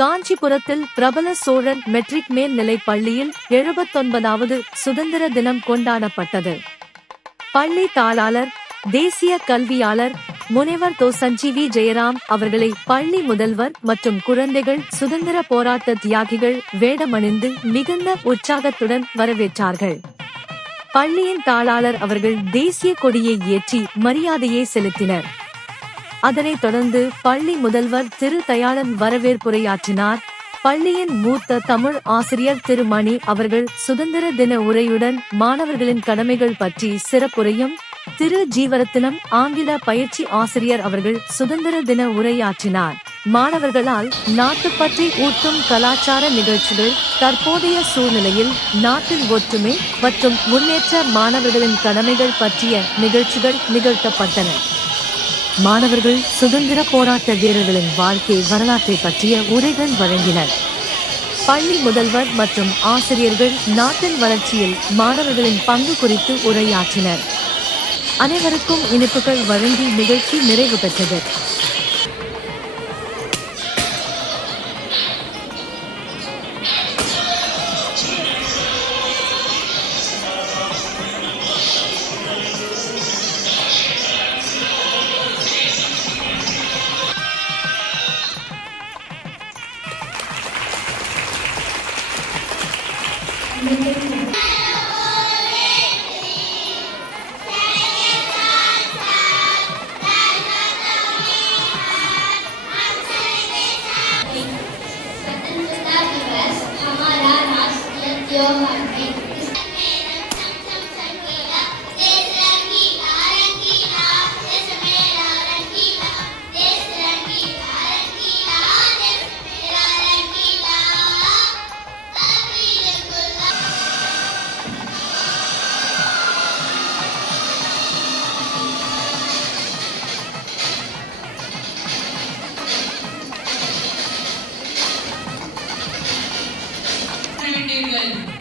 காஞ்சிபுரத்தில் பிரபல சோழர் மெட்ரிக் மேல்நிலைப் பள்ளியில் 79வது சுதந்திர தினம் கொண்டாடப்பட்டது. பள்ளி தாளாளர், தேசிய கல்வியாளர் முனைவர் தோ. சஞ்சீவி ஜெயராம் அவர்களை பள்ளி முதல்வர் மற்றும் குழந்தைகள் சுதந்திர போராட்ட தியாகிகள் வேடமணிந்து மிகுந்த உற்சாகத்துடன் வரவேற்றார்கள். பள்ளியின் தாளாளர் அவர்கள் தேசிய கொடியை ஏற்றி மரியாதையை செலுத்தினர். அதனைத் தொடர்ந்து பள்ளி முதல்வர் திரு தயாளன் வரவேற்புரையாற்றினார். பள்ளியின் மூத்த தமிழ் ஆசிரியர் திரு மணி அவர்கள் சுதந்திர தின உரையுடன் மாணவர்களின் கடமைகள் பற்றி சிறப்புரையும், திரு ஜீவரத்தினம் ஆங்கில பயிற்சி ஆசிரியர் அவர்கள் சுதந்திர தின உரையாற்றினார். மாணவர்களால் நாட்டுப்பற்றை ஊட்டும் கலாச்சார நிகழ்ச்சிகள், தற்போதைய சூழ்நிலையில் நாட்டின் ஒற்றுமை மற்றும் முன்னேற்ற மாணவர்களின் கடமைகள் பற்றிய நிகழ்ச்சிகள் நிகழ்த்தப்பட்டன. மாணவர்கள் சுதந்திர போராட்ட வீரர்களின் வாழ்க்கை வரலாற்றை பற்றிய உரைகள் வழங்கினர். பள்ளி முதல்வர் மற்றும் ஆசிரியர்கள் நாட்டின் வளர்ச்சியில் மாணவர்களின் பங்கு குறித்து உரையாற்றினர். அனைவருக்கும் இனிப்புகள் வழங்கி நிகழ்ச்சி நிறைவு பெற்றது. விட்டீர்கள்.